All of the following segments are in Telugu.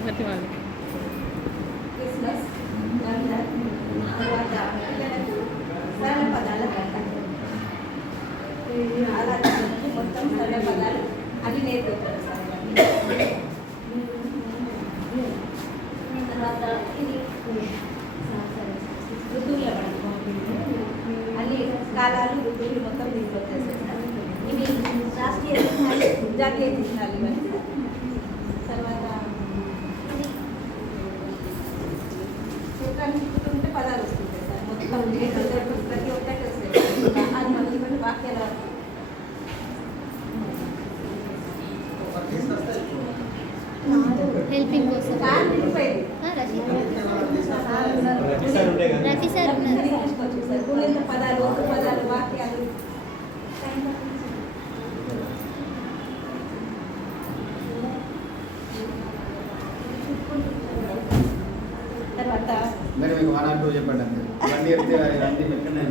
ఎవరికి వాళ్ళు సరళ పదాల కట్ట అలా మొత్తం సరళ పదాలు అవి నేర్పుతారు తర్వాత ఇది ఋతువుల అన్ని కాలాలు ఋతువులు మొత్తం దీంట్లో వచ్చేసేస్తారు. ఇవి రాష్ట్రీయ చిహ్నాలు జాతీయ చిహ్నాలు ఇవన్నీ. తర్వాత చిత్రాన్ని తిప్పుతుంటే పదాలు వస్తుంటాయి సార్. మొత్తం ప్రతి ఒక్కటి వస్తాయి. అది మళ్ళీ కొన్ని వాక్యాలు హెల్పింగ్ కోసం రఫీ సార్ ఉన్నారు. పదాలు ఒక్క పదాలు వాక్యాలు తర్వాత మరి మీకు 1 or 2 చెప్పండి అంతే. 1 చెప్తే అన్ని మెక్కనే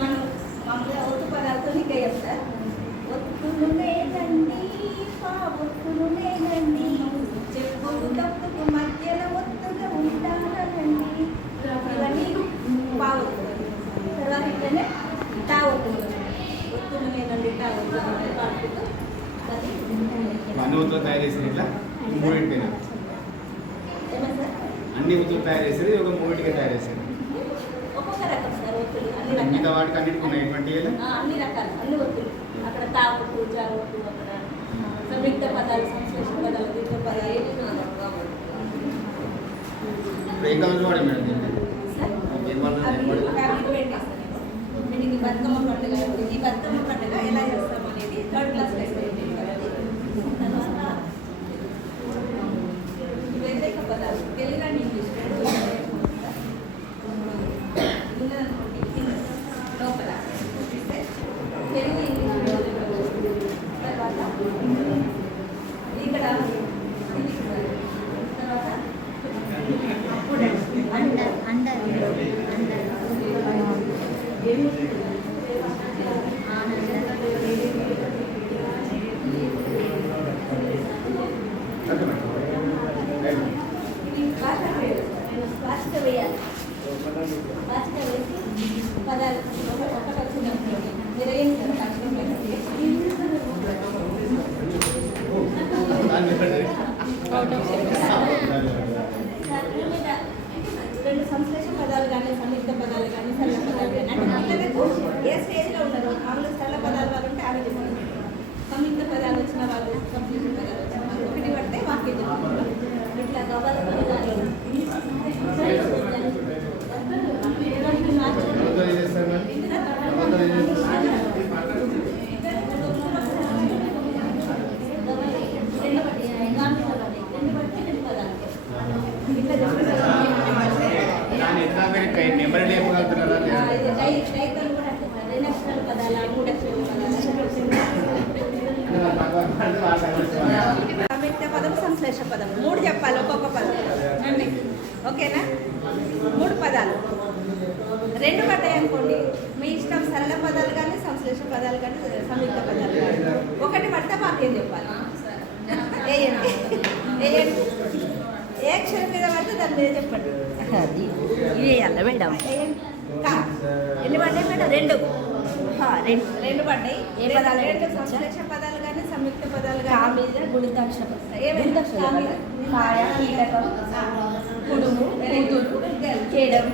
మనం మామూలుగా ఒత్తు పదాలతో నీకే చెప్తారు. ఒత్తులు లేదండి ఒత్తులు లేదండి చెప్పులు తప్పుకు మధ్యలో ఒత్తుగా ఉంటానండి. ఇవన్నీ బాగుంటుంది. తర్వాత ఇట్లనే టా ఒత్తులు ఒత్తులు లేదండి టా ఒత్తులు పాడుతూ అన్ని ఉత్తులు తయారు చేసేది ఇట్లా మూడింటిగా అన్ని ఉత్తులు తయారు చేసేది ఒక మూడింటిగా తయారు చేసేది. ఒక్కొక్క రకం సార్ ఒత్తులు మిగతా వాటికి అన్నిటికి ఉన్నాయి ఇటువంటి అన్ని రకాలు అన్ని ఒత్తులు అక్కడ తా ఒత్తు జా ఒత్తు అక్కడ సంయుక్త పదాలు సంశ్లేషణ పదాలు ద్విత్వ పదాలు ఏ కాలంలో వాడే మేడం దీనికి బతుకమ్మ పండుగ ఈ బతుకమ్మ పండుగ ఎలా చేస్తాం అనేది 3rd క్లాస్ తర్వాత వ్యతిరేక పదాలు తెలుగు అండ్ ఇంగ్లీష్ లోపల తెలుగు ఇంగ్లీష్ తర్వాత ఇక్కడ తర్వాత అండర్ అండర్ అండర్ వాచిక వేయాలి. వాచిక వేసి పదాలు ఒకటి వచ్చినప్పుడు నిర్వహించారు కష్టం రెండు సంశ్లేష పదాలు కానీ సంయుక్త పదాలు కానీ సరళ పదాలు కానీ అంటే పిల్లలకు ఏ స్టేజ్లో ఉన్నారు మామూలు సరళ పదాలు వాళ్ళు ఉంటే అవి చెప్పారు. సంయుక్త పదాలు వచ్చిన వాళ్ళు సంశ్లేష పదాలు వచ్చిన వాళ్ళు ఒకటి పడితే వాక్యం చెప్తున్నారు. ఇట్లా గవర్నమెంట్ నెంబర్ చెప్పగలుగుతున్నారా సంయుక్త పదం సంశ్లేష పదం 3 చెప్పాలి ఒక్కొక్క పదం అండి. ఓకేనా 3 పదాలు 2 పడ్డాయి అనుకోండి మీ ఇష్టం. సరళ పదాలు కానీ సంశ్లేష పదాలు కానీ సంయుక్త పదాలు కానీ ఒకటి పడితే వాక్యం చెప్పాలి. వేయండి వేయండి ఏ అక్షరం మీద పడితే దాని మీద చెప్పండి. అది ఇవేయాలి మేడం. ఎన్ని పడ్డాయి మేడం? 2 రెండు పడ్డాయి. ఏ పదాలు? 2 సంశ్లేష పదాలు కానీ సంయుక్త పదాలు కానీ మీద గుణితాక్షరం కాయ కీటకం కుడుము కూతురు చేయడం